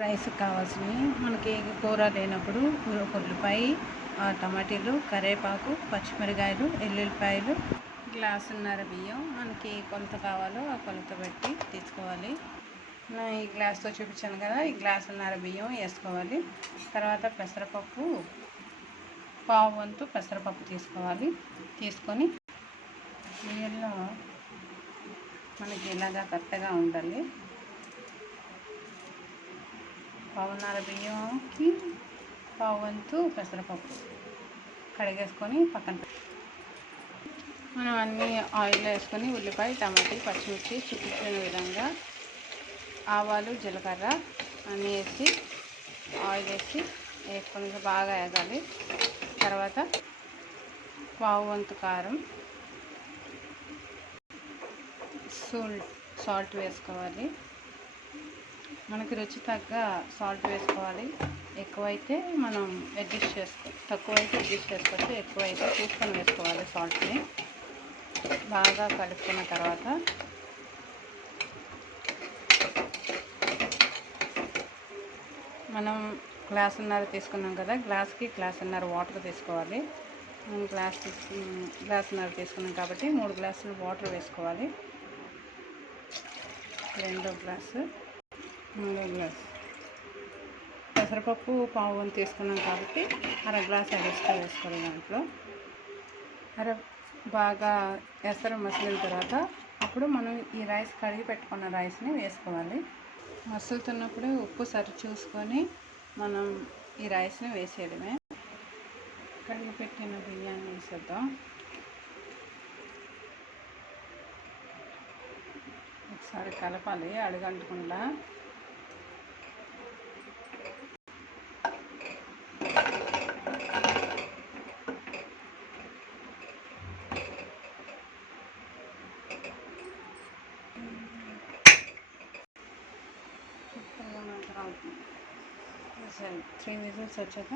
Rice కావాల్సినవి. మనకి కూర లేనప్పుడు ఒక ఉల్లిపాయ ఆ టమాటీలు కరివేపాకు పచ్చిమిరకాయలు ఎల్లుల్లిపాయలు గ్లాసున్నర బియ్యం మనకి కొలత కావాలో ఆ కొలత బట్టి తీసుకోవాలి. ఈ గ్లాస్తో చూపించాను కదా ఈ గ్లాసున్నర బియ్యం వేసుకోవాలి. తర్వాత పెసరపప్పు పావు వంతు పెసరపప్పు తీసుకోవాలి. తీసుకొని బియ్యంలో మనకి ఇలాగా కరెక్ట్గా ఉండాలి. పావున్నర బియ్యంకి పావు వంతు పెసరపప్పు కడిగేసుకొని పక్కన మనం అన్నీ ఆయిల్ వేసుకొని ఉల్లిపాయ టమాటీ పచ్చిమిర్చి చూపించిన విధంగా ఆవాలు జీలకర్ర అన్నీ వేసి ఆయిల్ వేసి వేసుకొని బాగా వేగాలి. తర్వాత పావు వంతు కారం సాల్ట్ సాల్ట్ వేసుకోవాలి. మనకి రుచి తగ్గ సాల్ట్ వేసుకోవాలి. ఎక్కువైతే మనం అడ్జస్ట్ చేసుకో తక్కువ అయితే అడ్జస్ట్ చేసుకోవచ్చు. ఎక్కువైతే చూసుకొని వేసుకోవాలి సాల్ట్ని బాగా కలుపుకున్న తర్వాత మనం గ్లాస్ ఉన్నర తీసుకున్నాం కదా గ్లాస్కి గ్లాస్ ఉన్నర వాటర్ తీసుకోవాలి. మనం గ్లాస్ తీసుకు గ్లాసున్నర తీసుకున్నాం కాబట్టి మూడు గ్లాసులు వాటర్ వేసుకోవాలి. రెండో గ్లాసు మూడో గ్లాస్. పెసరపప్పు పావు వంతు తీసుకున్నాం కాబట్టి అర గ్లాస్ ఎక్స్ట్రా వేసుకోవాలి దాంట్లో. అర బాగా ఎసరు మసిలిన తర్వాత అప్పుడు మనం ఈ రైస్ కడిగి పెట్టుకున్న రైస్ని వేసుకోవాలి. మసులుతున్నప్పుడు ఉప్పు సరి చూసుకొని మనం ఈ రైస్ని వేసేయడమే. కడిగి పెట్టిన బియ్యాన్ని వేసేద్దాం. ఒకసారి కలపాలి అడుగంటకుండా సరే త్రీ విజిల్స్ వచ్చాక